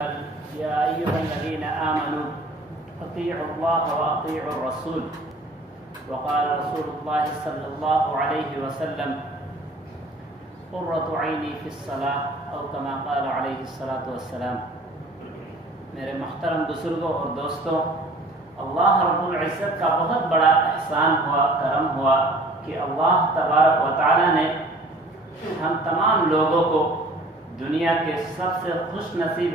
يا أيها الذين آمنوا أطيعوا الله وأطيعوا الرسول وقال رسول الله صلى الله عليه وسلم قرة عيني في الصلاة أو كما قال عليه الصلاة والسلام۔ میرے محترم بزرگوں اور دوستوں، اللہ رب العزت کا بہت بڑا احسان ہوا، کرم ہوا کہ اللہ تبارک و تعالی نے ہم تمام لوگوں کو دنیا کے سب سے خوش نصیب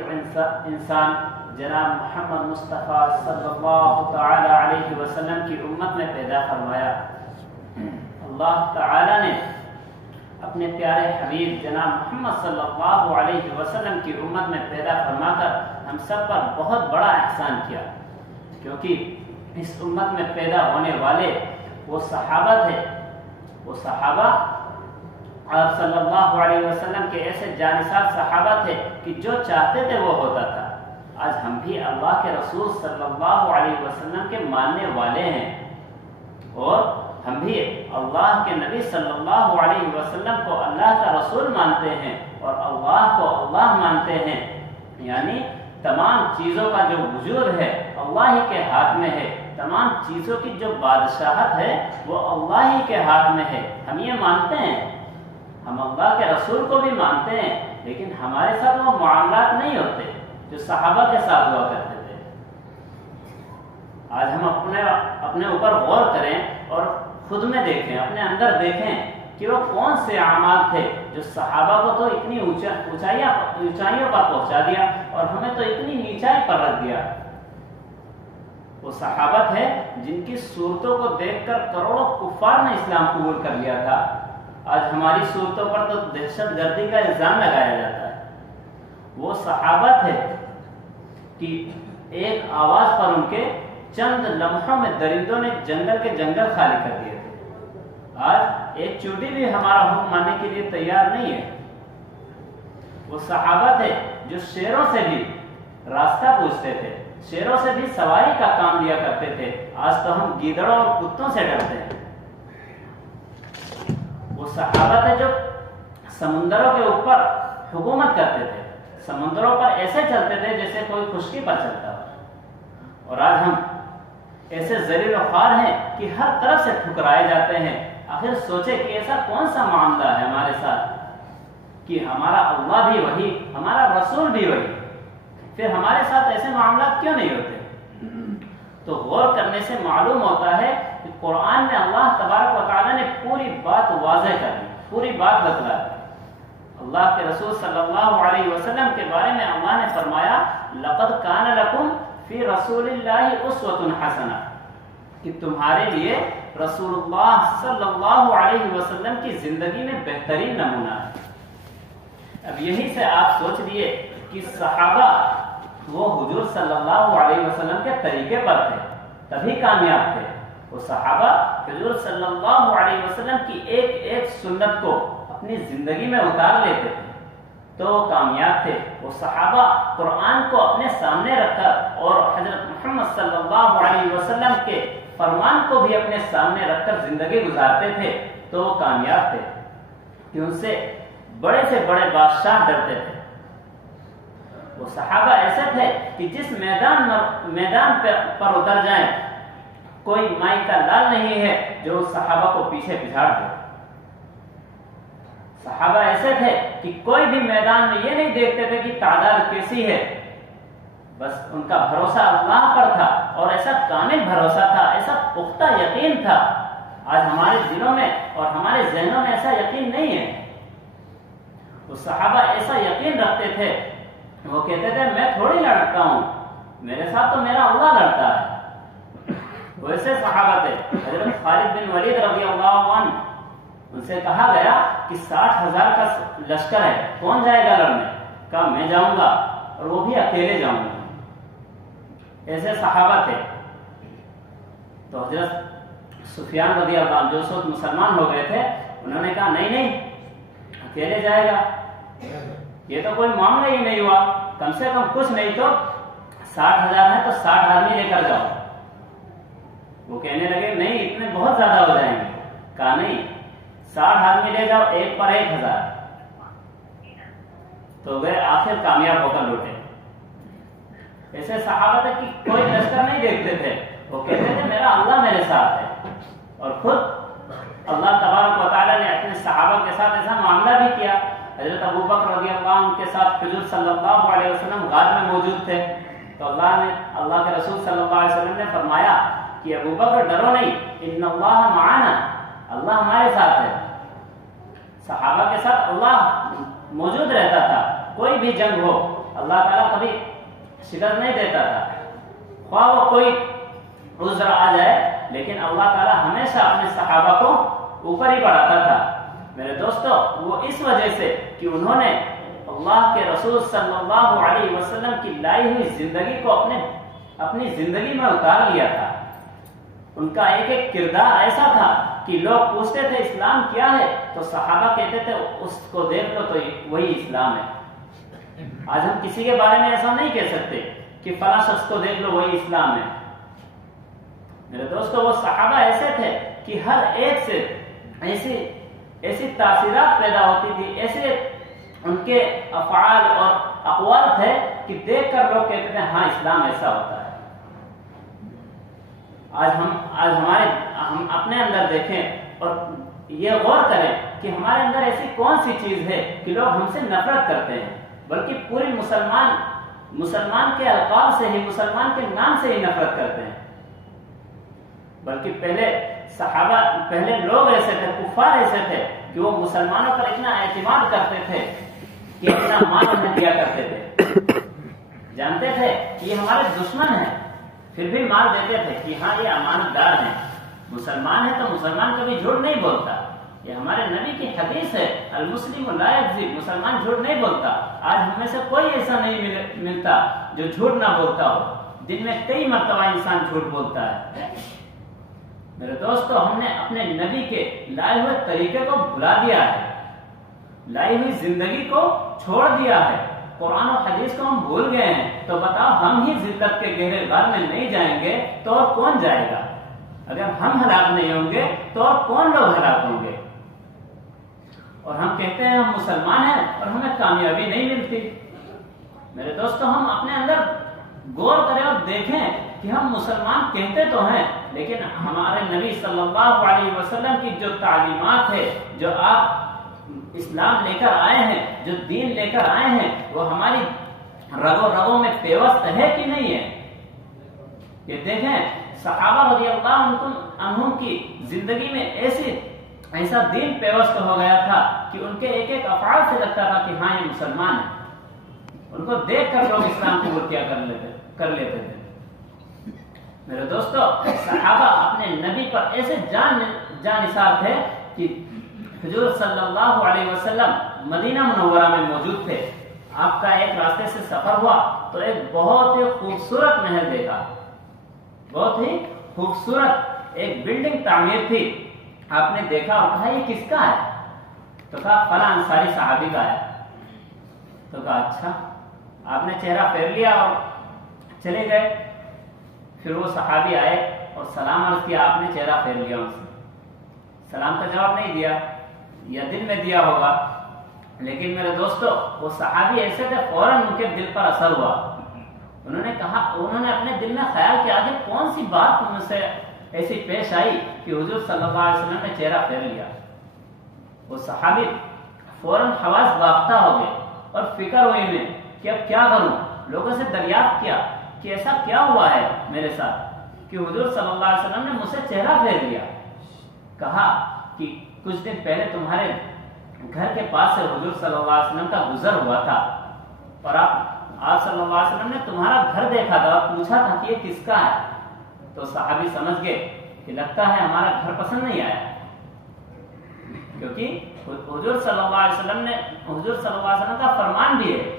انسان جناب محمد مصطفیٰ صلی اللہ تعالی علیہ وسلم کی امت میں پیدا فرمایا۔ اللہ تعالی نے اپنے پیارے حبیب جناب محمد صلی اللہ علیہ وسلم کی امت میں پیدا فرما کر ہم سب پر بہت بڑا احسان کیا، کیونکہ اس امت میں پیدا ہونے والے وہ صحابہ تھے، وہ صحابہ آپ صلی اللہ علیہ وسلم کے ایسے جانصاف صحابہ تھے کہ جو چاہتے تھے وہ ہوتا تھا۔ آج ہم بھی اللہ کے رسول صلی اللہ علیہ وسلم کے ماننے والے ہیں، اور ہم بھی اللہ کے نبی صلی اللہ علیہ وسلم کو اللہ کا رسول مانتے ہیں اور اللہ کو اللہ مانتے ہیں، یعنی تمام چیزوں کا جو وجود ہے اللہ ہی کے ہاتھ میں ہے، تمام چیزوں کی جو بادشاہت ہے وہ اللہ ہی کے ہاتھ میں ہے۔ ہم یہ مانتے ہیں، ہم اللہ کے رسول کو بھی مانتے ہیں، لیکن ہمارے ساتھ وہ معاملات نہیں ہوتے جو صحابہ کے ساتھ ہوا کرتے تھے۔ آج ہم اپنے اوپر غور کریں اور خود میں دیکھیں، اپنے اندر دیکھیں کہ وہ کون سے اعمال تھے جو صحابہ کو تو اتنی اونچائیوں پر پہنچا دیا اور ہمیں تو اتنی نیچائی پر رکھ دیا۔ وہ صحابہ تھے جن کی صورتوں کو دیکھ کر کروڑوں کفار نے اسلام قبول کر لیا تھا۔ آج ہماری صورتوں پر تو دہشت گردی کا الزام لگایا جاتا ہے۔ وہ صحابہ تھے کہ ایک آواز پر ان کے چند لمحوں میں درندوں نے جنگل کے جنگل خالی کر دیے تھے۔ آج ایک چوٹی بھی ہمارا حکم ماننے کے لیے تیار نہیں ہے۔ وہ صحابہ تھے جو شیروں سے بھی راستہ پوچھتے تھے، شیروں سے بھی سواری کا کام لیا کرتے تھے۔ آج تو ہم گیدڑوں اور کتوں سے ڈرتے ہیں۔ وہ صحابہ تھے جو سمندروں کے اوپر حکومت کرتے تھے، سمندروں پر ایسے چلتے تھے جیسے کوئی خشکی پر چلتا ہو، اور آج ہم ایسے ذلیل و خوار ہیں کہ ہر طرف سے ٹھکرائے جاتے ہیں۔ آخر سوچے کہ ایسا کون سا معاملہ ہے ہمارے ساتھ کہ ہمارا اللہ بھی وہی، ہمارا رسول بھی وہی، پھر ہمارے ساتھ ایسے معاملات کیوں نہیں ہوتے؟ تو غور کرنے سے معلوم ہوتا ہے کہ قرآن میں اللہ تبارک و تعالیٰ نے پوری بات واضح کر دی، پوری بات بتلا دی۔ اللہ کے رسول صلی اللہ علیہ وسلم کے بارے میں اللہ نے فرمایا لَقَدْ كَانَ لَكُمْ فِي رَسُولِ اللَّهِ أُسْوَةٌ حَسَنَةٌ، کہ تمہارے لیے رسول اللہ صلی اللہ علیہ وسلم کی زندگی میں بہترین نمونہ ہے۔ اب یہی سے آپ سوچ لیے کہ صحابہ وہ حضور صلی اللہ علیہ وسلم کے طریقے پر تھے تبھی کامیاب تھے۔ وہ صحابہ حضور صلی اللہ علیہ وسلم کی ایک ایک سنت کو اپنی زندگی میں اتار لیتے تھے تو کامیاب تھے۔ وہ صحابہ قرآن کو اپنے سامنے رکھ کر اور حضرت محمد صلی اللہ علیہ وسلم کے فرمان کو بھی اپنے سامنے رکھ کر زندگی گزارتے تھے تو کامیاب تھے، کہ ان سے بڑے بڑے بادشاہ ڈرتے تھے۔ وہ صحابہ ایسے تھے کہ جس میدان پر اتر جائیں کوئی مائی کا لال نہیں ہے جو اس صحابہ کو پیچھے پچھاڑ دے۔ صحابہ ایسے تھے کہ کوئی بھی میدان میں یہ نہیں دیکھتے تھے کہ تعداد کیسی ہے، بس ان کا بھروسہ اللہ پر تھا، اور ایسا کامل بھروسہ تھا، ایسا پختہ یقین تھا۔ آج ہمارے دلوں میں اور ہمارے ذہنوں میں ایسا یقین نہیں ہے۔ وہ صحابہ ایسا یقین رکھتے تھے، وہ کہتے تھے میں تھوڑی لڑتا ہوں، میرے ساتھ تو میرا اللہ لڑتا ہے۔ ویسے صحابہ تھے۔ حضرت خالد بن ولید رضی اللہ عنہ، ان سے کہا گیا کہ 60,000 کا لشکر ہے، کون جائے گا لڑنے؟ کہا میں جاؤں گا، اور وہ بھی اکیلے جاؤں گا۔ ایسے صحابہ تھے۔ تو حضرت سفیان رضی اللہ عنہ جو اس وقت مسلمان ہو گئے تھے، انہوں نے کہا نہیں اکیلے جائے گا، یہ تو کوئی معاملہ ہی نہیں ہوا، کم سے کم کچھ نہیں تو 60,000 ہے تو 60 آدمی لے کر جاؤ۔ وہ کہنے لگے نہیں اتنے بہت زیادہ ہو جائیں گے۔ کہا نہیں 60 آدمی لے جاؤ، ایک پر 1,000۔ تو وہ آخر کامیاب ہو کر لوٹے۔ جیسے صحابہ تک کی کوئی لشکر نہیں دیکھتے تھے، وہ کہتے تھے میرا اللہ میرے ساتھ ہے، اور خود اللہ تبارک و تعالیٰ نے اپنے صحابہ کے ساتھ ایسا معاملہ بھی کیا۔ حضرت ابو بکر رضی اللہ عنہ کے ساتھ حضور صلی اللہ علیہ وسلم غار میں موجود تھے، تو اللہ کے رسول صلی اللہ علیہ وسلم نے فرمایا کہ ابو بکر ڈرو نہیں، ان اللہ معانا، اللہ ہمارے ساتھ ہے۔ صحابہ کے ساتھ اللہ موجود رہتا تھا، کوئی بھی جنگ ہو اللہ تعالیٰ کبھی شکست نہیں دیتا تھا، خواہ وہ کوئی عذر آ جائے، لیکن اللہ تعالیٰ ہمیشہ اپنے صحابہ کو اوپر ہی بڑھاتا تھا۔ میرے دوستو، وہ اس وجہ سے کہ انہوں نے اللہ کے رسول صلی اللہ علیہ وسلم کی لائی ہوئی زندگی کو اپنی زندگی میں اتار لیا تھا۔ ان کا ایک ایک کردار ایسا تھا کہ لوگ پوچھتے تھے اسلام کیا ہے، تو صحابہ کہتے تھے اس کو دیکھ لو تو وہی اسلام ہے۔ آج ہم کسی کے بارے میں ایسا نہیں کہہ سکتے کہ فلاں شخص کو دیکھ لو وہی اسلام ہے۔ میرے دوستو، وہ صحابہ ایسے تھے کہ ہر ایک سے ایسی تاثیرات پیدا ہوتی تھی، ایسے ان کے افعال اور اقوال تھے کہ دیکھ کر لوگ کہتے تھے ہاں اسلام ایسا ہوتا ہے۔ آج ہم اپنے اندر دیکھیں اور یہ غور کریں کہ ہمارے اندر ایسی کون سی چیز ہے کہ لوگ ہم سے نفرت کرتے ہیں، بلکہ پوری مسلمان کے القاب سے ہی، مسلمان کے نام سے ہی نفرت کرتے ہیں۔ بلکہ پہلے لوگ ایسے تھے، کفار ایسے تھے کہ وہ مسلمانوں پر اتنا اعتماد کرتے تھے کہ اتنا مال انہیں دیا کرتے تھے، جانتے تھے کہ یہ ہمارے دشمن ہیں، پھر بھی مال دیتے تھے کہ ہاں یہ امانت دار ہیں، مسلمان ہے تو مسلمان کبھی جھوٹ نہیں بولتا۔ یہ ہمارے نبی کی حدیث ہے، المسلم لا یکذب، مسلمان جھوٹ نہیں بولتا۔ آج ہم میں سے کوئی ایسا نہیں ملتا جو جھوٹ نہ بولتا ہو، دن میں کئی مرتبہ انسان جھوٹ بولتا ہے۔ میرے دوستو، ہم نے اپنے نبی کے لائے ہوئے طریقے کو بھلا دیا ہے، لائی ہوئی زندگی کو چھوڑ دیا ہے، قرآن و حدیث کو ہم بھول گئے ہیں۔ تو بتاؤ، ہم ہی ذلت کے گہرے غار میں نہیں جائیں گے تو اور کون جائے گا؟ اگر ہم ہلاک نہیں ہوں گے تو اور کون لوگ ہلاک ہوں گے؟ اور ہم کہتے ہیں ہم مسلمان ہیں اور ہمیں کامیابی نہیں ملتی۔ میرے دوستو، ہم اپنے اندر غور کریں اور دیکھیں کہ ہم مسلمان کہتے تو ہیں، لیکن ہمارے نبی صلی اللہ علیہ وسلم کی جو تعلیمات ہے، جو آپ اسلام لے کر آئے ہیں، جو دین لے کر آئے ہیں، وہ ہماری رگوں میں پیوست ہے کہ نہیں ہے؟ یہ دیکھیں، صحابہ رضی اللہ عنہم کی زندگی میں ایسا دین پیوست ہو گیا تھا کہ ان کے ایک ایک افعال سے لگتا تھا کہ ہاں یہ مسلمان ہیں۔ ان کو دیکھ کر لوگ اسلام قبول کیا کر لیتے تھے۔ میرے دوستو، صحابہ اپنے نبی پر ایسے جان نثار تھے کہ حضور صلی اللہ علیہ وسلم مدینہ منورہ میں موجود تھے۔ آپ کا ایک راستے سے سفر ہوا تو ایک بہت ہی خوبصورت محل دیکھا، بہت ہی خوبصورت ایک بلڈنگ تعمیر تھی۔ آپ نے دیکھا اور کہا یہ کس کا ہے؟ تو کہا فلاں انصاری صحابی کا ہے۔ تو کہا اچھا۔ آپ نے چہرہ پھیر لیا اور چلے گئے۔ پھر وہ صحابی آئے اور سلام عرض کیا، آپ نے چہرہ پھیر لیا ان سے، سلام کا جواب نہیں دیا، یا دل میں دیا ہوگا، لیکن میرے دوستو، وہ صحابی ایسے تھے فوراً ان کے دل پر اثر ہوا۔ انہوں نے اپنے دل میں خیال کیا کہ کون سی بات تم سے ایسی پیش آئی کہ حضور صلی اللہ علیہ وسلم نے چہرہ پھیر لیا۔ وہ صحابی فوراً حواس باختہ ہو گئے اور فکر ہوئی میں کہ اب کیا کروں۔ لوگوں سے دریافت کیا کہ ایسا کیا ہوا ہے میرے ساتھ کہ حضور صلی اللہ علیہ وسلم نے مجھ سے چہرہ پھیر لیا۔ کہا کہ کچھ دن پہلے تمہارے گھر کے پاس سے حضور صلی اللہ علیہ وسلم کا گزر ہوا تھا اور آپ صلی اللہ علیہ وسلم نے تمہارا گھر دیکھا تھا اور پوچھا تھا کہ یہ کس کا ہے۔ تو صحابی سمجھ گئے کہ لگتا ہے ہمارا گھر پسند نہیں آیا، کیونکہ حضور صلی اللہ علیہ وسلم کا فرمان بھی ہے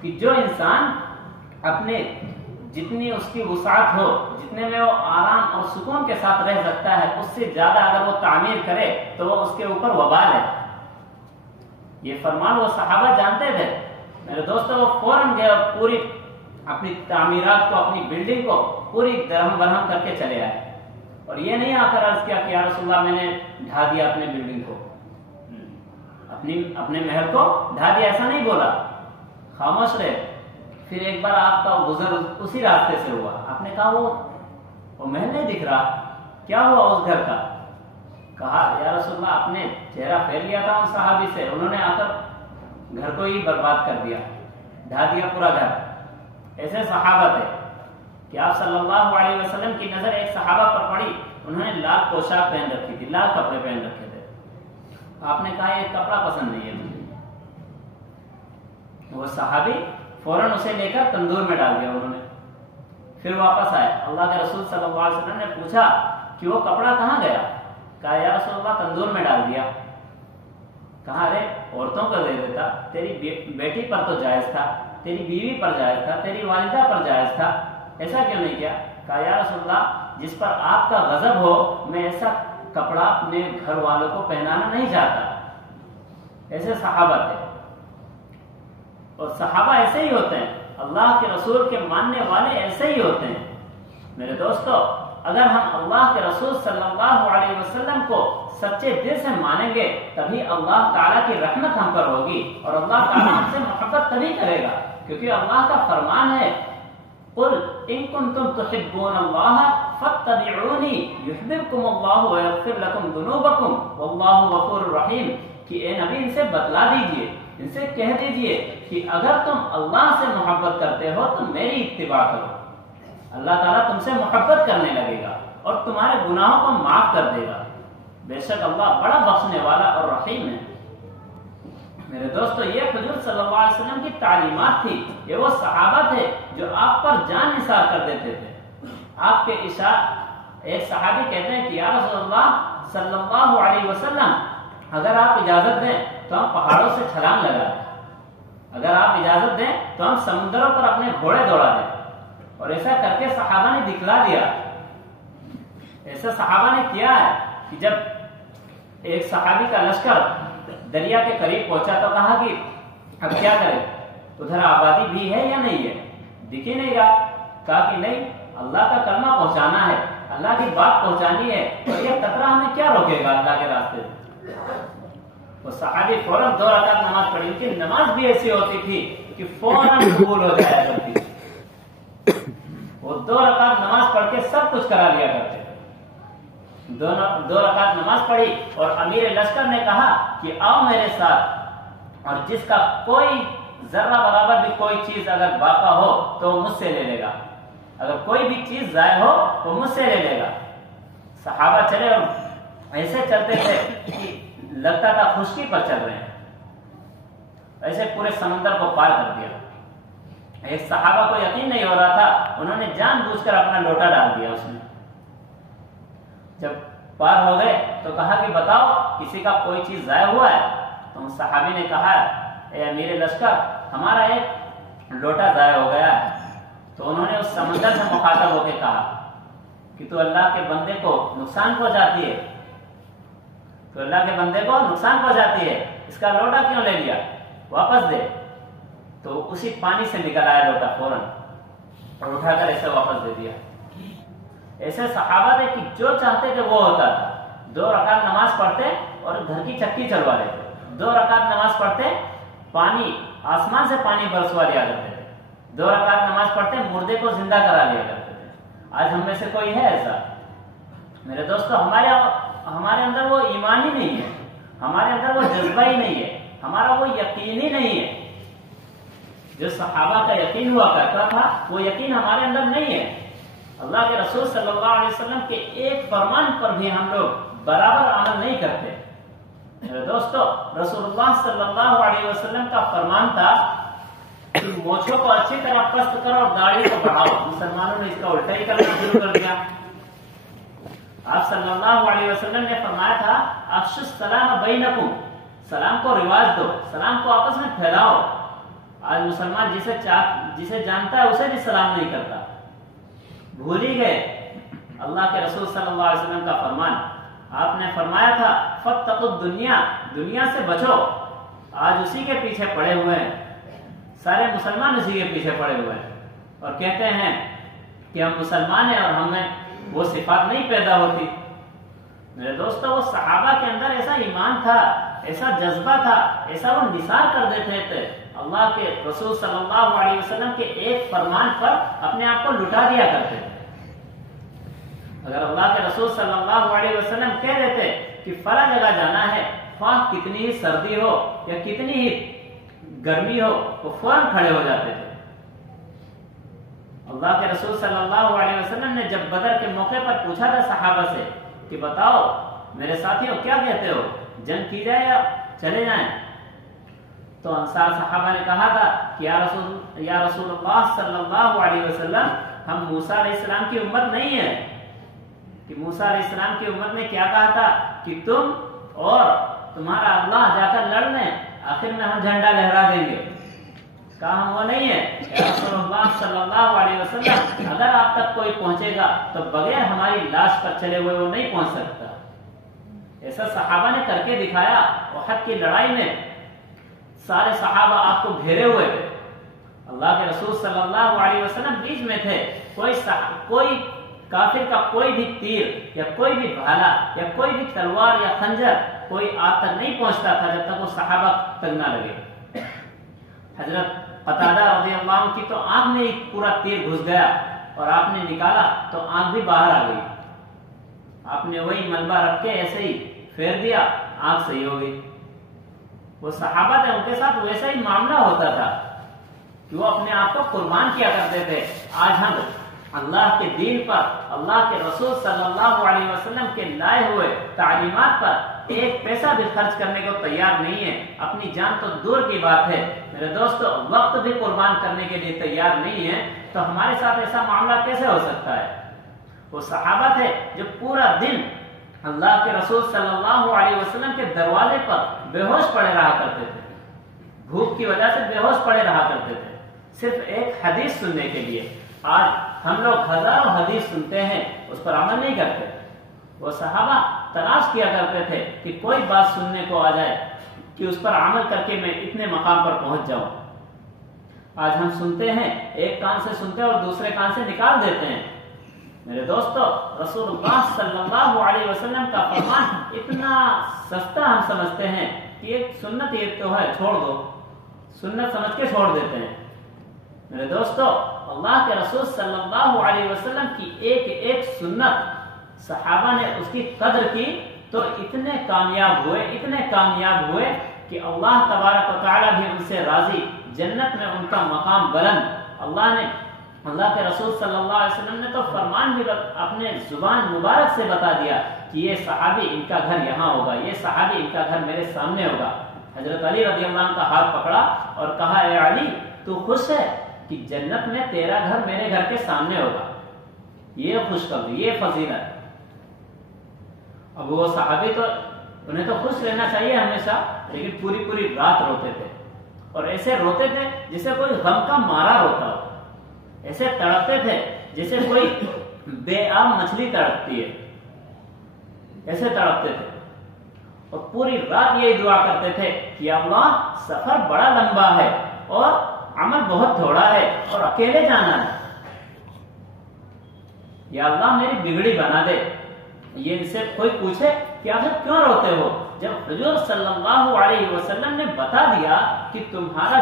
کہ جو انسان اپنے جتنی اس کی وسعت ہو، جتنے میں وہ آرام اور سکون کے ساتھ رہ سکتا ہے، اس سے زیادہ اگر وہ تعمیر کرے تو وہ اس کے اوپر وبال ہے۔ یہ فرمان وہ صحابہ جانتے تھے۔ میرے دوستوں، وہ فوراً گئے اور پوری اپنی تعمیرات کو، اپنی بلڈنگ کو پوری درہم برہم کر کے چلے آئے، اور یہ نہیں آ کر عرض کیا کہ یا رسول اللہ میں نے ڈھا دیا اپنے بلڈنگ کو، اپنے محل کو ڈھا دیا، ایسا نہیں بولا، خاموش رہے۔ پھر ایک بار آپ کا گزر اسی راستے سے ہوا، آپ نے کہا وہ محل نہیں دکھ رہا، کیا ہوا اس گھر کا؟ کہا یا رسول اللہ آپ نے چہرہ پھیر لیا تھا ان صحابی سے، انہوں نے آ کر گھر کو ہی برباد کر دیا، ڈھا دیا پورا گھر۔ ایسے صحابہ تھے کہ آپ صلی اللہ علیہ وسلم کی نظر ایک صحابہ پر پڑی، انہوں نے لال پوشاک پہن رکھی تھی، لال کپڑے پہن رکھے تھے، آپ نے کہا یہ کپڑا پسند نہیں ہے مجھے۔ وہ صحابی فوراً اسے لے کر تندور میں ڈال دیا انہوں نے، پھر واپس آئے، اللہ کے رسول صلی اللہ علیہ وسلم نے پوچھا کہ وہ کپڑا کہاں گیا؟ کہا یا رسول اللہ تندور میں ڈال دیا۔ کہا ارے عورتوں کو دے دیتا، تیری بیٹی پر تو جائز تھا، تیری بیوی پر جائز تھا، تیری والدہ پر جائز تھا، ایسا کیوں نہیں کیا؟ کہا یا رسول اللہ جس پر آپ کا غضب ہو میں ایسا کپڑا اپنے گھر والوں کو پہنانا نہیں چاہتا۔ ایسے صحابہ تھے، اور صحابہ ایسے ہی ہوتے ہیں، اللہ کے رسول کے ماننے والے ایسے ہی ہوتے ہیں۔ میرے دوستو، اگر ہم اللہ کے رسول صلی اللہ علیہ وسلم کو سچے دل سے مانیں گے تبھی اللہ تعالیٰ کی رحمت ہم پر ہوگی، اور اللہ تعالیٰ ہم سے محبت تبھی کرے گا، کیونکہ اللہ کا فرمان ہے قل ان کنتم تحبون اللہ فاتبعونی یحببکم اللہ ویغفر لکم ذنوبکم واللہ غفور رحیم، کہ اے نبی ان سے بتلا دیجئے، ان سے کہہ دیجئے کہ اگر تم اللہ سے محبت کرتے ہو تو میری اتباع کرو، اللہ تعالیٰ تم سے محبت کرنے لگے گا اور تمہارے گناہوں کو معاف کر دے گا، بے شک اللہ بڑا بخشنے والا اور رحیم ہے۔ میرے دوستو، یہ حضور صلی اللہ علیہ وسلم کی تعلیمات تھی، یہ وہ صحابہ تھے جو آپ پر جان نثار کر دیتے تھے۔ آپ کے ایک صحابی کہتے ہیں کہ یا رسول اللہ صلی اللہ علیہ وسلم اگر آپ اجازت دیں تو ہم پہاڑوں سے چھلانگ لگا دیں، اگر آپ اجازت دیں تو ہم سمندروں پر اپنے گھوڑے دوڑا دیں، اور ایسا کر کے صحابہ نے دکھلا دیا۔ ایسا صحابہ نے کیا ہے کہ جب ایک صحابی کا لشکر دریا کے قریب پہنچا تو کہا کہ اب کیا کرے، ادھر آبادی بھی ہے یا نہیں ہے؟ دکھ ہی نہیں رہا۔ کہا کہ نہیں، اللہ کا کلمہ پہنچانا ہے، اللہ کی بات پہنچانی ہے، تو یہ قطرہ ہمیں کیا روکے گا اللہ کے راستے سے؟ وہ صحابی فوراً 2 رکعت نماز پڑھی، ان کی نماز بھی ایسی ہوتی تھی کہ فوراً قبول ہو جایا کرتی تھی۔ وہ 2 رکعت نماز پڑھ کے سب کچھ کرا لیا کرتے تھے۔ 2 رکعت نماز پڑھی اور امیر لشکر نے کہا کہ آؤ میرے ساتھ، اور جس کا کوئی ذرہ برابر بھی کوئی چیز اگر باقی ہو تو وہ مجھ سے لے لے گا، اگر کوئی بھی چیز ضائع ہو تو مجھ سے لے لے گا۔ صحابہ چلے اور ایسے چلتے تھے کہ لگتا تھا خشکی پر چل رہے ہیں، ایسے پورے سمندر کو پار کر دیا۔ ایک صحابہ کو یقین نہیں ہو رہا تھا، انہوں نے جان بوجھ کر اپنا لوٹا ڈال دیا اس میں۔ جب پار ہو گئے تو کہا کہ بتاؤ کسی کا کوئی چیز ضائع ہوا ہے؟ تو صحابی نے کہا اے امیر لشکر ہمارا ایک لوٹا ضائع ہو گیا ہے۔ تو انہوں نے اس سمندر سے مخاطب ہو کے کہا کہ تو اللہ کے بندے کو نقصان پہنچاتی ہے، تو اللہ کے بندے کو نقصان پہنچاتی ہے، اس کا لوٹا کیوں لے لیا، واپس دے۔ تو اسی پانی سے نکل آیا لوٹا فوراً اور اٹھا کر اسے واپس دے دیا۔ ایسے صحابہ تھے کہ جو چاہتے تھے وہ ہوتا تھا۔ 2 رکعت نماز پڑھتے اور گھر کی چکی چلوا لیتے، 2 رکعت نماز پڑھتے پانی آسمان سے پانی برسوا لیا کرتے تھے، 2 رکعت نماز پڑھتے مردے کو زندہ کرا لیا کرتے تھے۔ آج ہم میں سے کوئی ہے ایسا؟ میرے دوستو، ہمارے اندر وہ ایمان ہی نہیں ہے، ہمارے اندر وہ جذبہ ہی نہیں ہے، ہمارا وہ یقین ہی نہیں ہے۔ جو صحابہ کا یقین ہوا کرتا تھا وہ یقین ہمارے اندر نہیں ہے۔ اللہ کے رسول صلی اللہ علیہ وسلم کے ایک فرمان پر بھی ہم لوگ برابر عمل نہیں کرتے۔ میرے دوستو، رسول اللہ صلی اللہ علیہ وسلم کا فرمان تھا کہ مونچھوں کو اچھی طرح پست کرو اور داڑھی کو بڑھاؤ۔ مسلمانوں نے اس کا الٹا ہی کرنا شروع کر دیا۔ آپ صلی اللہ علیہ وسلم نے فرمایا تھا افشوا السلام بینکم، سلام کو رواج دو، سلام کو آپس میں پھیلاؤ۔ آج مسلمان جسے جانتا ہے اسے بھی سلام نہیں کرتا، بھول ہی گئے اللہ کے رسول صلی اللہ علیہ وسلم کا فرمان۔ آپ نے فرمایا تھا فاتقوا الدنیا، دنیا سے بچو۔ آج اسی کے پیچھے پڑے ہوئے ہیں، سارے مسلمان اسی کے پیچھے پڑے ہوئے ہیں اور کہتے ہیں کہ ہم مسلمان ہیں اور ہمیں وہ صفات نہیں پیدا ہوتی۔ میرے دوستو، وہ صحابہ کے اندر ایسا ایمان تھا، ایسا جذبہ تھا، ایسا وہ نثار کر دیتے تھے اللہ کے رسول صلی اللہ علیہ وسلم کے ایک فرمان پر اپنے آپ کو لٹا دیا کرتے تھے۔ اگر اللہ کے رسول صلی اللہ علیہ وسلم کہہ دیتے کہ فلاں جگہ جانا ہے، خواہ کتنی ہی سردی ہو یا کتنی ہی گرمی ہو، وہ فوراً کھڑے ہو جاتے تھے۔ اللہ کے رسول صلی اللہ علیہ وسلم نے جب بدر کے موقع پر پوچھا تھا صحابہ سے کہ بتاؤ میرے ساتھیوں کیا کہتے ہو، جنگ کی جائے یا چلے جائیں؟ تو انصار صحابہ نے کہا تھا کہ یا رسول اللہ صلی اللہ علیہ وسلم، ہم موسیٰ علیہ السلام کی امت نہیں ہے کہ موسیٰ علیہ السلام کی امت نے کیا کہا تھا کہ تم اور تمہارا اللہ جا کر لڑ لیں، آخر میں ہم جھنڈا لہرا دیں گے۔ کہا ہم وہ نہیں ہے یا رسول اللہ صلی اللہ علیہ وسلم، اگر آپ تک کوئی پہنچے گا تو بغیر ہماری لاش پر چلے ہوئے وہ نہیں پہنچ سکتا۔ ایسا صحابہ نے کر کے دکھایا۔ احد کی لڑائی میں سارے صحابہ آپ کو گھیرے ہوئے تھے، اللہ کے رسول صلی اللہ علیہ وسلم بیچ میں تھے، کوئی کافر کا کوئی بھی تیر یا کوئی بھی بھالا یا کوئی بھی تلوار یا خنجر کوئی آپ تک نہیں پہنچتا تھا جب تک وہ صحابہ تک نہ لگے۔ حضرت قتادہ رضی اللہ عنہ کی تو آنکھ میں ہی پورا تیر گھس گیا اور آپ نے نکالا تو آنکھ بھی باہر آ گئی۔ آپ نے وہی ملبہ رکھ کے ایسے ہی پھیر دیا، آنکھ صحیح ہو گئی۔ وہ صحابہ تھے، ان کے ساتھ ویسا ہی معاملہ ہوتا تھا کہ وہ اپنے آپ کو قربان کیا کرتے تھے۔ آج ہم اللہ کے دین پر، اللہ کے رسول صلی اللہ علیہ وسلم کے لائے ہوئے تعلیمات پر ایک پیسہ بھی خرچ کرنے کو تیار نہیں ہے، اپنی جان تو دور کی بات ہے، میرے دوستو وقت بھی قربان کرنے کے لیے تیار نہیں ہے، تو ہمارے ساتھ ایسا معاملہ کیسے ہو سکتا ہے؟ وہ صحابہ تھے جو پورا دن اللہ کے رسول صلی اللہ علیہ وسلم کے دروازے پر بے ہوش پڑے رہا کرتے تھے، بھوک کی وجہ سے بے ہوش پڑے رہا کرتے تھے، صرف ایک حدیث سننے کے لیے۔ آج ہم لوگ ہزاروں حدیث سنتے ہیں، اس پر عمل نہیں کرتے۔ وہ صحابہ تلاش کیا کرتے تھے کہ کوئی بات سننے کو آ جائے کہ اس پر عمل کر کے میں اتنے مقام پر پہنچ جاؤں۔ آج ہم سنتے ہیں، ایک کان سے سنتے ہیں اور دوسرے کان سے نکال دیتے ہیں۔ میرے دوستو، رسول اللہ صلی اللہ علیہ وسلم کا فرمان اتنا سستا ہم سمجھتے ہیں کہ ایک سنت یہ تو ہے، چھوڑ دو، سنت سمجھ کے چھوڑ دیتے ہیں۔ میرے دوستو، اللہ کے رسول صلی اللہ علیہ وسلم کی ایک ایک سنت صحابہ نے اس کی قدر کی تو اتنے کامیاب ہوئے کہ اللہ تبارک و تعالی بھی ان سے راضی، جنت میں ان کا مقام بلند۔ اللہ کے رسول صلی اللہ علیہ وسلم نے تو فرمان بھی اپنے زبان مبارک سے بتا دیا کہ یہ صحابی ان کا گھر یہاں ہوگا، یہ صحابی ان کا گھر میرے سامنے ہوگا۔ حضرت علی رضی اللہ عنہ کا ہاتھ پکڑا اور کہا، اے علی تو خوش ہے کہ جنت میں تیرا گھر میرے گھر کے سامنے ہوگا؟ یہ خوشخبری، یہ فضیلت۔ اب وہ صحابی تو انہیں تو خوش رہنا چاہیے ہمیشہ، لیکن پوری رات روتے تھے، اور ایسے روتے تھے جسے کوئی غم کا مارا روتا ہو، ایسے تڑپتے تھے جیسے کوئی بے آب مچھلی تڑپتی ہے، ایسے تڑپتے تھے، اور پوری رات یہی دعا کرتے تھے کہ اللہ سفر بڑا لمبا ہے اور عمل بہت تھوڑا ہے اور اکیلے جانا ہے، یا اللہ میری بگڑی بنا دے۔ یہ ان سے کوئی پوچھے کہ آخر کیوں روتے ہو، جب حضور صلی اللہ علیہ وسلم نے بتا دیا کہ تمہارا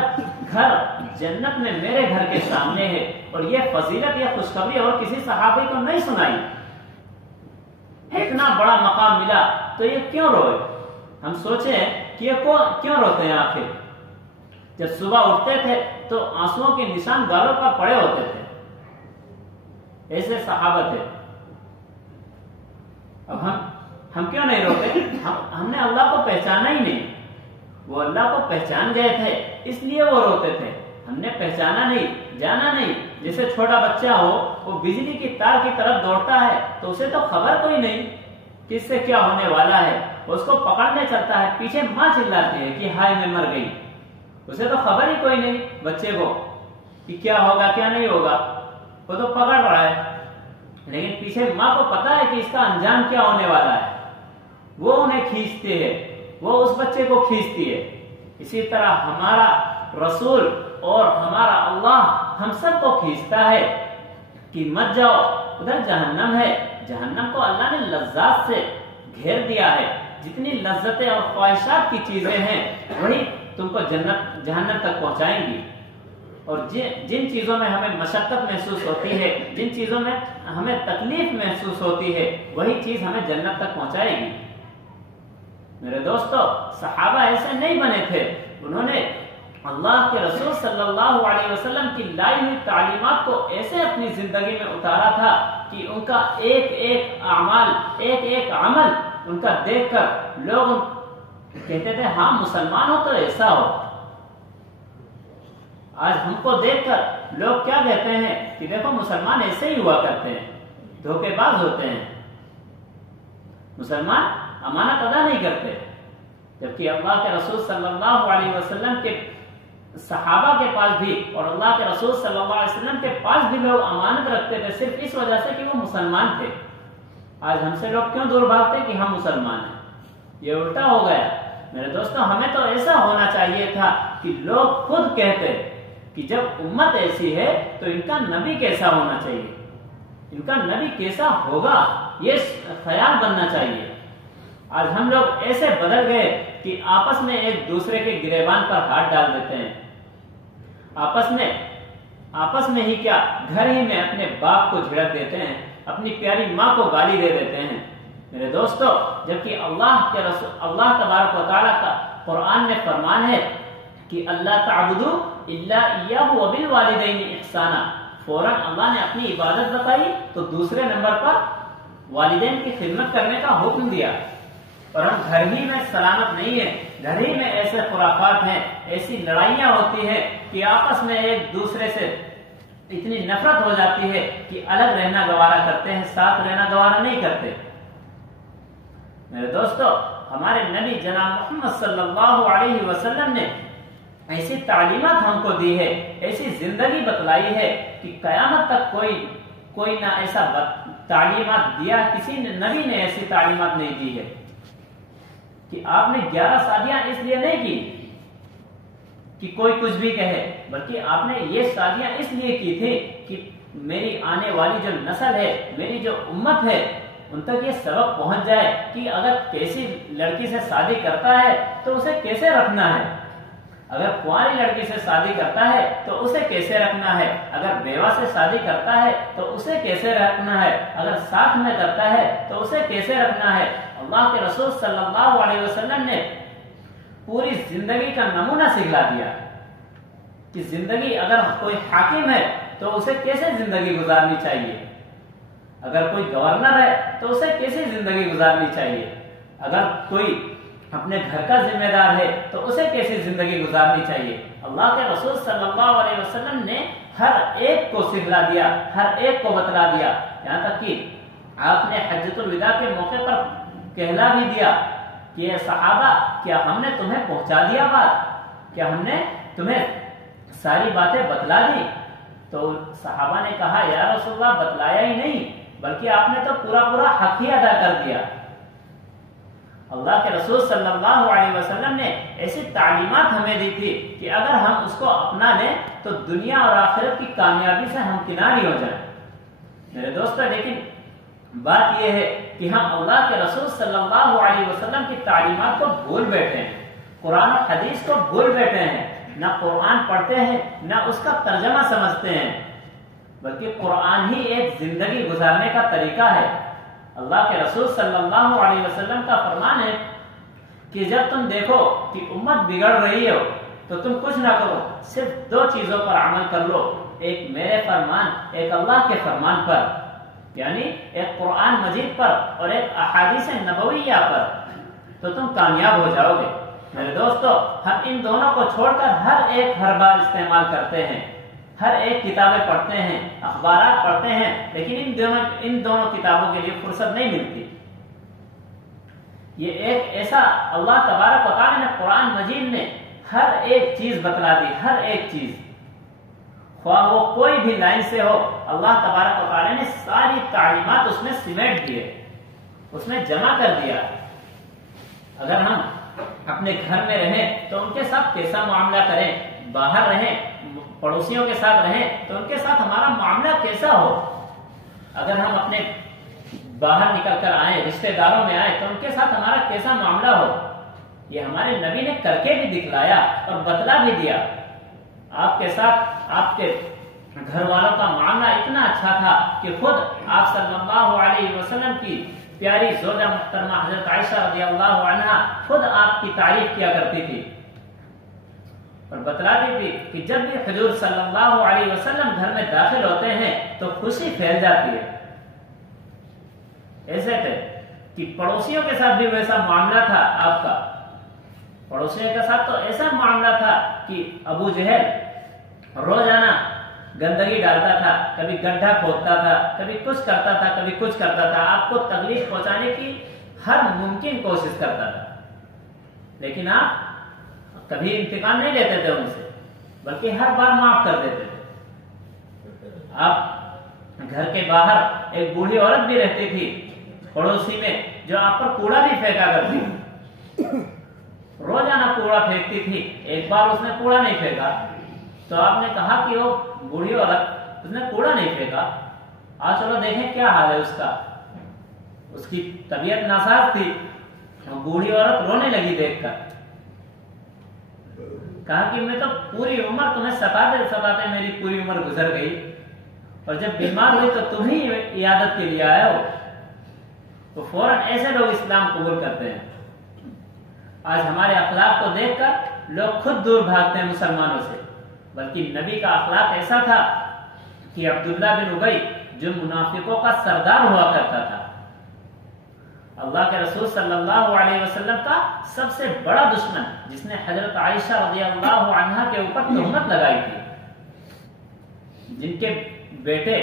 گھر جنت میں میرے گھر کے سامنے ہے، اور یہ فضیلت یا خوشخبری اور کسی صحابی کو نہیں سنائی، اتنا بڑا مقام ملا تو یہ کیوں روئے؟ ہم سوچیں کہ یہ کیوں روتے ہیں آخر؟ جب صبح اٹھتے تھے تو آنسوؤں کے نشان گالوں پر پڑے ہوتے تھے، ایسے صحابہ تھے۔ اب ہم کیوں نہیں روتے؟ ہم نے اللہ کو پہچانا ہی نہیں، وہ اللہ کو پہچان گئے تھے اس لیے وہ روتے تھے، ہم نے پہچانا نہیں، جانا نہیں۔ جیسے چھوٹا بچہ ہو، وہ بجلی کی تار کی طرف دوڑتا ہے تو اسے تو خبر کوئی نہیں کہ اس سے کیا ہونے والا ہے، اس کو پکڑنے چلتا ہے، پیچھے ماں چلاتی ہے کہ ہائے میں مر گئی، اسے تو خبر ہی کوئی نہیں بچے کو کہ کیا ہوگا کیا نہیں ہوگا، وہ تو پکڑ رہا ہے، لیکن پیچھے ماں کو پتا ہے کہ اس کا انجام کیا ہونے والا ہے، وہ انہیں کھینچتی ہے، وہ اس بچے کو کھینچتی ہے۔ اسی طرح ہمارا رسول اور ہمارا اللہ ہم سب کو کھینچتا ہے کہ مت جاؤ، ادھر جہنم ہے، جہنم کو اللہ نے لذات سے گھیر دیا ہے، جتنی لذتیں اور خواہشات کی چیزیں ہیں وہی تم کو جہنم تک پہنچائیں گی، اور جن چیزوں میں ہمیں مشقت محسوس ہوتی ہے، جن چیزوں میں ہمیں تکلیف محسوس ہوتی ہے، وہی چیز ہمیں جنت تک پہنچائے گی۔ میرے دوستو، صحابہ ایسے نہیں بنے تھے، انہوں نے اللہ کے رسول صلی اللہ علیہ وسلم کی لائی ہوئی تعلیمات کو ایسے اپنی زندگی میں اتارا تھا کہ ان کا ایک ایک عمل ان کا دیکھ کر لوگ کہتے تھے ہاں مسلمان ہو تو ایسا ہو۔ آج ہم کو دیکھ کر لوگ کیا کہتے ہیں کہ دیکھو مسلمان ایسے ہی ہوا کرتے ہیں، دھوکے باز ہوتے ہیں، مسلمان امانت ادا نہیں کرتے، جبکہ اللہ کے رسول صلی اللہ علیہ وسلم کے صحابہ کے پاس بھی اور اللہ کے رسول صلی اللہ علیہ وسلم کے پاس بھی لوگ امانت رکھتے تھے، صرف اس وجہ سے کہ وہ مسلمان تھے۔ آج ہم سے لوگ کیوں دور بھاگتے کہ ہم مسلمان ہیں؟ یہ الٹا ہو گیا۔ میرے دوستوں، ہمیں تو ایسا ہونا چاہیے تھا کہ لوگ خود کہتے کہ جب امت ایسی ہے تو ان کا نبی کیسا ہونا چاہیے، ان کا نبی کیسا ہوگا، یہ خیال بننا چاہیے۔ آج ہم لوگ ایسے بدل گئے کہ آپس میں ایک دوسرے کے گریبان پر ہاتھ ڈال دیتے ہیں، آپس میں ہی کیا گھر ہی میں اپنے باپ کو جھڑک دیتے ہیں، اپنی پیاری ماں کو گالی دے دیتے ہیں۔ میرے دوستو، جبکہ اللہ کے رسول اللہ تبارک و تعالیٰ کا قرآن میں فرمان ہے کہ اللہ تعبدوا الا ایاہ وبالوالدین احسانا، فوراً اللہ نے اپنی عبادت بتائی تو دوسرے نمبر پر والدین کی خدمت کرنے کا حکم دیا۔ اور ہم گھر ہی میں سلامت نہیں ہیں، گھر ہی میں ایسے خرافات ہیں، ایسی لڑائیاں ہوتی ہیں کہ آپس میں ایک دوسرے سے اتنی نفرت ہو جاتی ہے کہ الگ رہنا گوارا کرتے ہیں، ساتھ رہنا گوارا نہیں کرتے۔ میرے دوستو، ہمارے نبی جناب محمد صلی اللہ علیہ وسلم نے ایسی تعلیمات ہم کو دی ہے، ایسی زندگی بتلائی ہے کہ قیامت تک کوئی نہ ایسا تعلیمات دیا، کسی نبی نے ایسی تعلیمات نہیں دی ہے کہ آپ نے 11 شادیاں اس لیے نہیں کی کہ کوئی کچھ بھی کہے، بلکہ آپ نے یہ شادیاں اس لیے کی تھی کہ میری آنے والی جو نسل ہے، میری جو امت ہے، ان تک یہ سبق پہنچ جائے کہ اگر کیسی لڑکی سے شادی کرتا ہے تو اسے کیسے رکھنا ہے، اگر کنواری لڑکی سے شادی کرتا ہے تو اسے کیسے رکھنا ہے، اگر بیوہ سے شادی کرتا ہے تو اسے کیسے رکھنا ہے، اگر ساتھ میں کرتا ہے تو اسے کیسے رکھنا ہے۔ اللہ کے رسول صلی اللہ علیہ وسلم نے پوری زندگی کا نمونہ سکھلا دیا کہ زندگی اگر کوئی حاکم ہے تو اسے کیسے زندگی گزارنی چاہیے، اگر کوئی گورنر ہے تو اسے کیسے زندگی گزارنی چاہیے، اگر کوئی اپنے گھر کا ذمہ دار ہے تو اسے کیسے زندگی گزارنی چاہیے۔ اللہ کے رسول صلی اللہ علیہ وسلم نے ہر ایک کو سکھلا دیا، ہر ایک کو بتلا دیا، یہاں تک کہ آپ نے حجۃ الوداع کے موقع پر کہلا بھی دیا کہ اے صحابہ، کیا ہم نے تمہیں پہنچا دیا بات، کیا ہم نے تمہیں ساری باتیں بتلا دی؟ تو صحابہ نے کہا یا رسول اللہ بتلایا ہی نہیں، بلکہ آپ نے تو پورا حق ہی ادا کر دیا۔ اللہ کے رسول صلی اللہ علیہ وسلم نے ایسی تعلیمات ہمیں دی تھی کہ اگر ہم اس کو اپنا لیں تو دنیا اور آخرت کی کامیابی سے ہم کناری ہو جائیں۔ میرے دوستو، لیکن بات یہ ہے کہ ہم اللہ کے رسول صلی اللہ علیہ وسلم کی تعلیمات کو بھول بیٹھے ہیں، قرآن اور حدیث کو بھول بیٹھے ہیں، نہ قرآن پڑھتے ہیں نہ اس کا ترجمہ سمجھتے ہیں، بلکہ قرآن ہی ایک زندگی گزارنے کا طریقہ ہے۔ اللہ کے رسول صلی اللہ علیہ وسلم کا فرمان ہے کہ جب تم دیکھو کہ امت بگڑ رہی ہو تو تم کچھ نہ کرو، صرف 2 چیزوں پر عمل کر لو، ایک میرے فرمان، ایک اللہ کے فرمان پر، یعنی ایک قرآن مجید پر اور ایک احادیث نبویہ پر، تو تم کامیاب ہو جاؤ گے۔ میرے دوستو، ہم ان دونوں کو چھوڑ کر ہر بار استعمال کرتے ہیں، ہر ایک کتابیں پڑھتے ہیں، اخبارات پڑھتے ہیں، لیکن ان دونوں کتابوں کے لیے فرصت نہیں ملتی۔ یہ ایک ایسا اللہ تبارک و تعالی نے قرآن مجید میں ہر ایک چیز بتلا دی، ہر ایک چیز، خواہ وہ کوئی بھی لائن سے ہو، اللہ تبارک و تعالی نے ساری تعلیمات اس میں سمیٹ دیے، اس میں جمع کر دیا۔ اگر ہم اپنے گھر میں رہیں تو ان کے ساتھ کیسا معاملہ کریں، باہر رہیں پڑوسیوں کے ساتھ رہیں تو ان کے ساتھ ہمارا معاملہ کیسا ہو، اگر ہم اپنے باہر نکل کر آئیں، رشتہ داروں میں آئیں تو ان کے ساتھ ہمارا کیسا معاملہ ہو۔ یہ ہمارے نبی نے کر کے بھی دکھلایا اور بتلا بھی دیا. آپ کے ساتھ آپ کے گھر والوں کا معاملہ اتنا اچھا تھا کہ خود آپ صلی اللہ علیہ وسلم کی پیاری زوجہ محترمہ حضرت عائشہ رضی اللہ عنہا خود آپ کی تعریف کیا کرتی تھی اور بتلاتی تھی کہ جب بھی حضور صلی اللہ علیہ وسلم گھر میں داخل ہوتے ہیں تو خوشی پھیل جاتی ہے. ایسے تھے کہ پڑوسیوں کے ساتھ بھی ویسا معاملہ تھا آپ کا. پڑوسیوں کے ساتھ تو ایسا معاملہ تھا کہ ابو جہل روزانہ گندگی ڈالتا تھا, کبھی گڈھا کھودتا تھا, کبھی کچھ کرتا تھا, کبھی کچھ کرتا تھا, آپ کو تکلیف پہنچانے کی ہر ممکن کوشش کرتا تھا. لیکن آپ کبھی انتقام نہیں لیتے تھے ان سے, بلکہ ہر بار معاف کر دیتے تھے. آپ گھر کے باہر ایک بوڑھی عورت بھی رہتی تھی پڑوسی میں, جو آپ پر کوڑا بھی پھینکا کرتی تھی. روزانہ کوڑا پھینکتی تھی. ایک بار اس نے کوڑا نہیں پھینکا تو آپ نے کہا کہ وہ بوڑھی عورت اس نے کوڑا نہیں پھینکا, آج چلو دیکھیں کیا حال ہے اس کا. اس کی طبیعت ناساز تھی. بوڑھی عورت رونے لگی دیکھ کر. کہا کہ میں تو پوری عمر تمہیں ستاتے ستاتے میری پوری عمر گزر گئی, اور جب بیمار ہوئی تو تم ہی عیادت کے لیے آئے ہو. تو فوراً ایسے لوگ اسلام قبول کرتے ہیں. آج ہمارے اخلاق کو دیکھ کر لوگ خود دور بھاگتے ہیں مسلمانوں سے, بلکہ نبی کا اخلاق ایسا تھا کہ عبداللہ بن ابی جو منافقوں کا سردار ہوا کرتا تھا, اللہ کے رسول صلی اللہ علیہ وسلم کا سب سے بڑا دشمن, جس نے حضرت عائشہ رضی اللہ عنہا کے اوپر تہمت لگائی تھی, جن کے بیٹے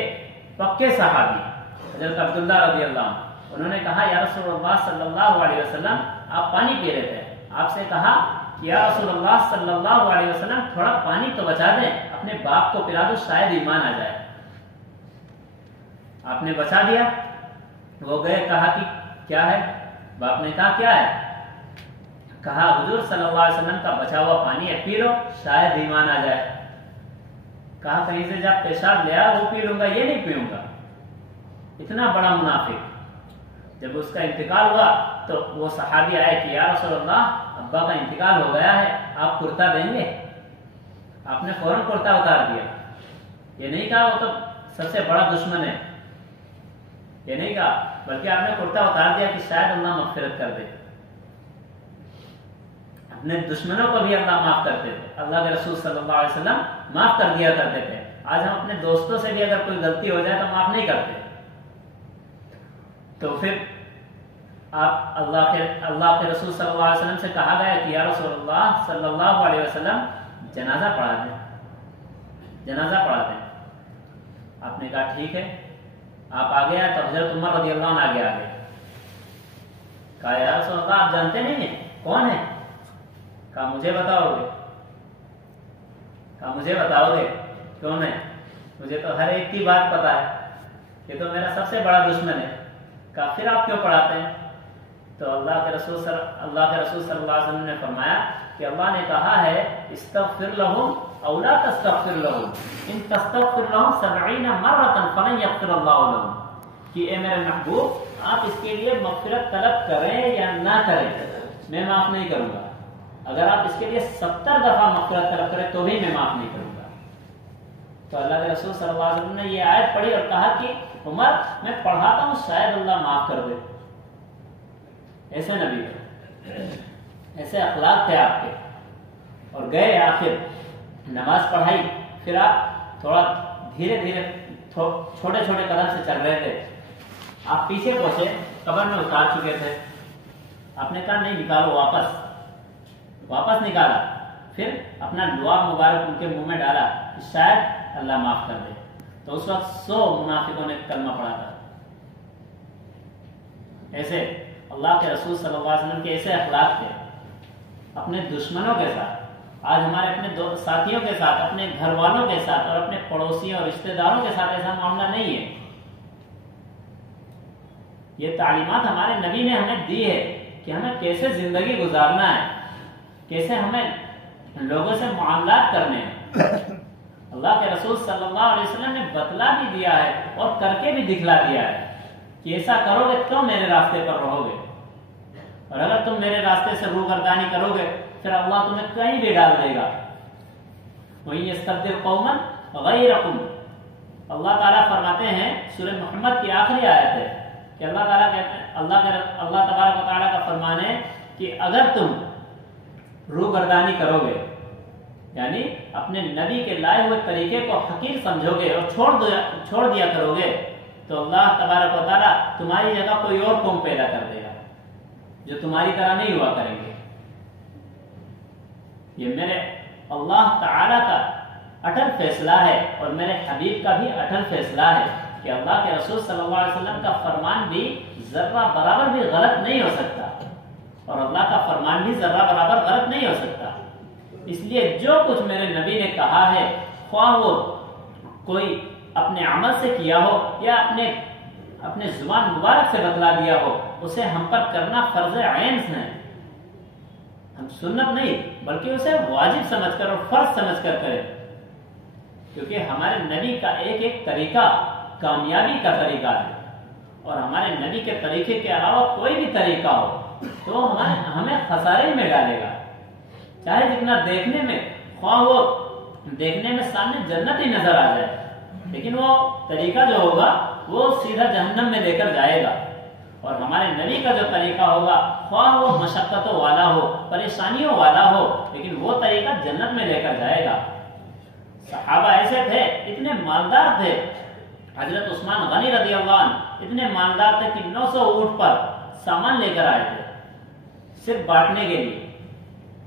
پکے صحابی حضرت عبداللہ رضی اللہ عنہ, انہوں نے کہا یا رسول اللہ صلی اللہ علیہ وسلم آپ پانی پی رہے تھے, آپ سے کہا کہ یا رسول اللہ صلی اللہ علیہ وسلم تھوڑا پانی تو بچا دیں, اپنے باپ کو پلا دو شاید ایمان آ جائے. آپ نے بچا دیا. وہ گئے, کہا کہ کیا ہے؟ باپ نے کہا کیا ہے؟ کہا حضور صلی اللہ علیہ وسلم کا بچا ہوا پانی ہے, پی لو شاید ایمان آ جائے. کہا کہیں سے جب پیشاب لیا وہ پی لوں گا, یہ نہیں پیوں گا. اتنا بڑا منافق. جب اس کا انتقال ہوا تو وہ صحابی آئے کہ یا رسول اللہ ابا کا انتقال ہو گیا ہے, آپ کرتا دیں گے؟ آپ نے فوراً کرتا اتار دیا. یہ نہیں کہا وہ تو سب سے بڑا دشمن ہے, یہ نہیں کہا, بلکہ آپ نے کرتا اتار دیا کہ شاید اللہ مغفرت کر دے. اپنے دشمنوں کو بھی اللہ معاف کرتے تھے. اللہ کے رسول صلی اللہ علیہ وسلم معاف کر دیا کرتے تھے. آج ہم اپنے دوستوں سے بھی اگر کوئی غلطی ہو جائے تو معاف نہیں کرتے. تو پھر آپ اللہ کے رسول صلی اللہ علیہ وسلم سے کہا گیا کہ یا رسول اللہ صلی اللہ علیہ وسلم جنازہ پڑھا دیں, جنازہ پڑھا دیں. آپ نے کہا ٹھیک ہے. آپ آگے آئے تو حضرت عمر رضی اللہ عنہ آگے آ گئے. کہا یا رسول اللہ آپ جانتے نہیں ہیں کون ہے؟ کہا مجھے بتاؤ گے. کہا مجھے بتاؤ گے کون ہے؟ مجھے تو ہر ایک کی بات پتا ہے, یہ تو میرا سب سے بڑا دشمن ہے. کہا پھر آپ کیوں پڑھاتے ہیں؟ تو اللہ کے رسول صلی اللہ علیہ وسلم نے فرمایا کہ اللہ نے کہا ہے استغفر لهم او لا تستغفر لهم ان تستغفر لهم 70 مرة فلن يغفر الله لهم, کہ اے میرے محبوب آپ اس کے لیے مغفرت طلب کریں یا نہ کریں میں معاف نہیں کروں گا. اگر آپ اس کے لیے 70 دفعہ مغفرت طلب کریں تو بھی میں معاف نہیں کروں گا. تو اللہ کے رسول صلی اللہ علیہ وسلم نے یہ آیت پڑھی اور کہا کہ عمر میں پڑھاتا ہوں شاید اللہ معاف کر دے. ایسے نبی تھے, ایسے اخلاق تھے آپ کے. اور گئے آخر نماز پڑھائی, پھر آپ تھوڑا دھیرے دھیرے چھوٹے چھوٹے قدم سے چل رہے تھے. آپ پیچھے پہنچے, قبر میں اتار چکے تھے. آپ نے کہا نہیں نکالو, واپس نکالا. پھر اپنا لعاب مبارک ان کے منہ میں ڈالا شاید اللہ معاف کر دے. تو اس وقت 100 منافقوں نے کلمہ پڑھا تھا. ایسے اللہ کے رسول صلی اللہ علیہ وسلم کے ایسے اخلاق تھے اپنے دشمنوں کے ساتھ. آج ہمارے اپنے ساتھیوں کے ساتھ, اپنے گھر والوں کے ساتھ اور اپنے پڑوسیوں اور رشتہ داروں کے ساتھ ایسا معاملہ نہیں ہے. یہ تعلیمات ہمارے نبی نے ہمیں دی ہے کہ ہمیں کیسے زندگی گزارنا ہے, کیسے ہمیں لوگوں سے معاملات کرنے ہیں. اللہ کے رسول صلی اللہ علیہ وسلم نے بتلا بھی دیا ہے اور کر کے بھی دکھلا دیا ہے کہ ایسا کرو گے تو میرے راستے پر رہو گے, اور اگر تم میرے راستے سے روگردانی کرو گے پھر اللہ تمہیں کہیں بھی ڈال دے گا. وَإِن يَسْتَبْدِلْ قَوْمًا غَيْرَكُمْ. اللہ تعالیٰ فرماتے ہیں سورہ محمد کی آخری آیت ہے کہ اللہ تعالیٰ کہتے ہیں اللہ تبارک و تعالیٰ کا فرمان ہے کہ اگر تم روگردانی کرو گے یعنی اپنے نبی کے لائے ہوئے طریقے کو حقیر سمجھو گے اور چھوڑ دیا کرو گے تو اللہ تبارک و تعالیٰ تمہاری جگہ کوئی اور قوم پیدا کر دے گا جو تمہاری طرح نہیں ہوا کریں گے. یہ میرے اللہ تعالیٰ کا اٹل فیصلہ ہے اور میرے حبیب کا بھی اٹل فیصلہ ہے کہ اللہ کے رسول صلی اللہ علیہ وسلم کا فرمان بھی ذرہ برابر بھی غلط نہیں ہو سکتا اور اللہ کا فرمان بھی ذرہ برابر غلط نہیں ہو سکتا. اس لیے جو کچھ میرے نبی نے کہا ہے خواہ وہ کوئی اپنے عمل سے کیا ہو یا اپنے زبان مبارک سے بتلا دیا ہو اسے ہم پر کرنا فرض عین ہے. ہم سنت نہیں بلکہ اسے واجب سمجھ کر اور فرض سمجھ کر کریں کیونکہ ہمارے نبی کا ایک ایک طریقہ کامیابی کا طریقہ ہے اور ہمارے نبی کے طریقے کے علاوہ کوئی بھی طریقہ ہو تو ہمیں خسارے میں ڈالے گا. چاہے جتنا دیکھنے میں خواہ وہ دیکھنے میں سامنے جنت ہی نظر آ جائے لیکن وہ طریقہ جو ہوگا وہ سیدھا جہنم میں لے کر جائے گا. اور ہمارے نبی کا جو طریقہ ہوگا خواہ وہ مشقتوں والا ہو پریشانیوں والا ہو لیکن وہ طریقہ جنت میں لے کر جائے گا. صحابہ ایسے تھے اتنے مالدار تھے. حضرت عثمان غنی رضی اللہ عنہ اتنے مالدار تھے کہ 900 اونٹ پر سامان لے کر آئے تھے صرف بانٹنے کے لیے.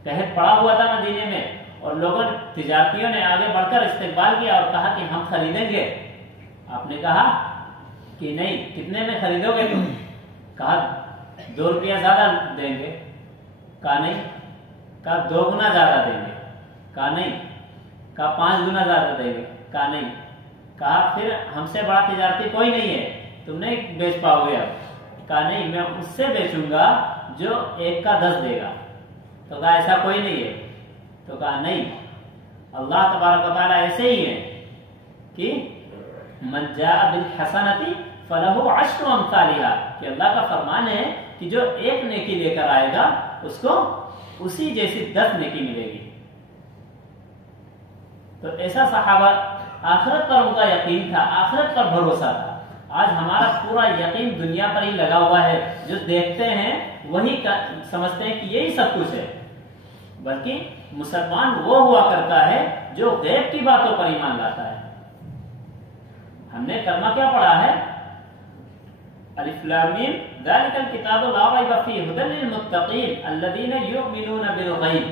قحط پڑا ہوا تھا مدینے میں اور لوگوں تجارتیوں نے آگے بڑھ کر استقبال کیا اور کہا کہ ہم خریدیں گے. آپ نے کہا کہ نہیں. کتنے میں خریدو گے تم؟ کہا 2 روپیہ زیادہ دیں گے. کہا نہیں. کہا 2 گنا زیادہ دیں گے. کہا نہیں. کہا 5 گنا زیادہ دیں گے. کہا نہیں. کہا پھر ہم سے بڑا تجارتی کوئی نہیں ہے تم نہیں بیچ پاؤ گے. اب کہا نہیں میں اس سے بیچوں گا جو 1 کا 10 دے گا. تو کہا ایسا کوئی نہیں ہے. تو کہا نہیں اللہ تبارک و تعالیٰ ایسے ہی ہے کہ من جاء بالحسنۃ فلہ 10 امثالھا کہ اللہ کا فرمان ہے کہ جو 1 نیکی لے کر آئے گا اس کو اسی جیسی 10 نیکی ملے گی. تو ایسا صحابہ آخرت پر ان کا یقین تھا آخرت پر بھروسہ تھا. آج ہمارا پورا یقین دنیا پر ہی لگا ہوا ہے. جو دیکھتے ہیں وہی سمجھتے ہیں کہ یہی سب کچھ ہے بلکہ مسلمان وہ ہوا کرتا ہے جو غیب کی باتوں پر ایمان لاتا ہے. ہم نے کلمہ کیا پڑھا ہے الف لام میم ذالک الکتاب لا ریب فیہ ھدی للمتقین الذین یؤمنون بالغیب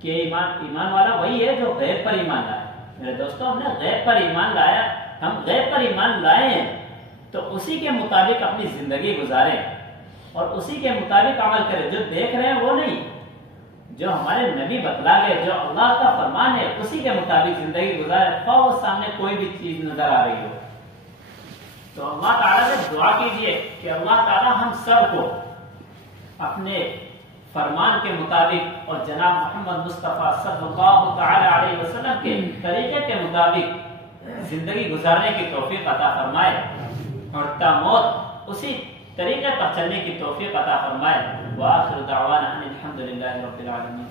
کہ ایمان والا وہی ہے جو غیب پر ایمان لایا. میرے دوستو ہم نے غیب پر ایمان لایا. ہم غیب پر ایمان لائے ہیں تو اسی کے مطابق اپنی زندگی گزاریں اور اسی کے مطابق عمل کریں. جو دیکھ رہے ہیں وہ نہیں جو ہمارے نبی بتلا گئے جو اللہ کا فرمان ہے اسی کے مطابق زندگی گزارے خواہ وہ سامنے کوئی بھی چیز نظر آ رہی ہو. تو اللہ تعالیٰ سے دعا کیجئے کہ اللہ تعالیٰ ہم سب کو اپنے فرمان کے مطابق اور جناب محمد مصطفیٰ صلی اللہ تعالی علیہ وسلم کے طریقے کے مطابق زندگی گزارنے کی توفیق عطا فرمائے اور تا موت اسی طریقے پر چلنے کی توفیق عطا فرمائے. وآخر دعوانا ان الحمد للہ رب العالمین.